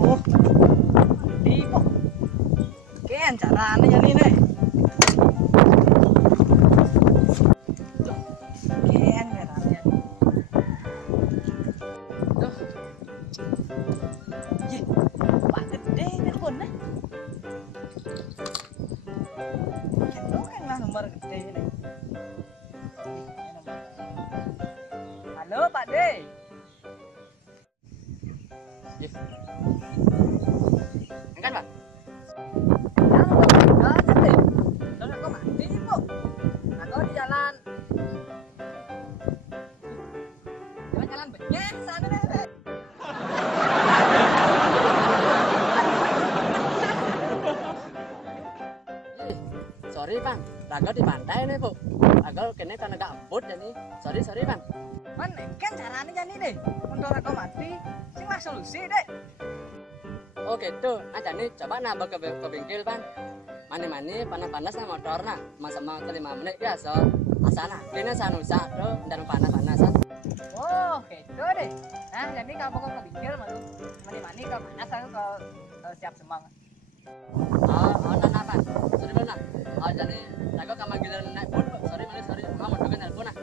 Loh, di kok ken carane jane nih. Loh, ken carane. Loh. Ye, Pak gede teleponnya. Kan lah nomor gede ini. Halo Pak De. Angkat Pak. Ya, angkat deh. Terus aku mati Bu. Aku di jalan. Jalan benyek sana deh. Sorry Bang, Raga di pantai nih Bu. Raga kene karena gak abot jadi. Sorry Bang. Man, kan caranya jani deh. Untuk aku mati, sing lah solusi deh. Oh gitu, aja nih coba nambah ke bengkel Bang. Mani-mani panas-panas nah motor nah, sama 5 menit ya so. Asana, kene sanusa tuh dan panas-panasan. Oh, gitu deh. Nah, jadi kalau kau ke bengkel malu, mani-mani kau panas aku kau siap semangat. Oh, nah Bang. Sorry Bang. Oh, jadi Raga kamar giliran naik boot. Sorry, mau dengar telepon nah.